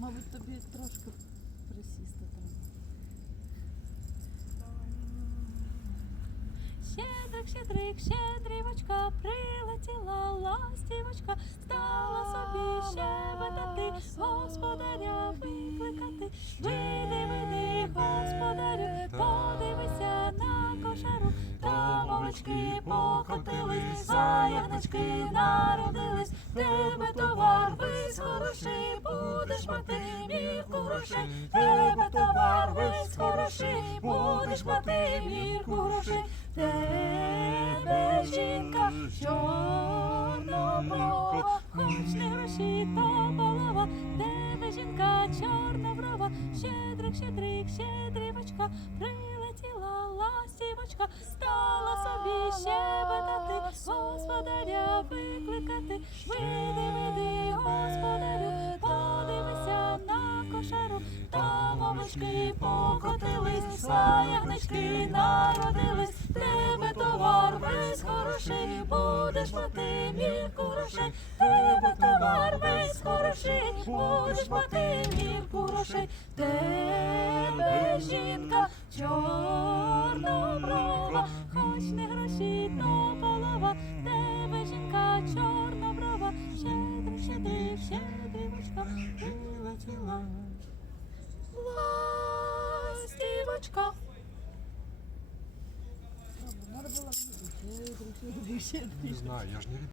Мабуть, тобі трошки присісти треба. Щедрик, щедрик, щедрівочка, прилетіла ластівочка, стала собі щебетати, господаря викликати. Вийди, вийди, господарю, подивися на кошару, там овечки покотились, заягнички народились, тебе товар весь хороший, будеш мати мірку грошей, тебе товар весь хороший, будеш мати мірку грошей. Тебе жінка чорноброва, хоч не гроші, то голова, тебе жінка чорноброва, щедрик, щедрик, щедрівочка, прилетіла ластівочка, стала собі щебетати, господаря викликати, вийди, там овечки покотились, заягнички народились, тебе товар весь хороший, будеш мати мірку грошей, тебе товар весь хороший, будеш мати мірку грошей, тебе жінка чорноброва, хоч не гроші, то голова, тебе жінка чорноброва, щедрик, щедрик, щедрівочка, прилетіла. Ластівочка. Не знаю, я ж не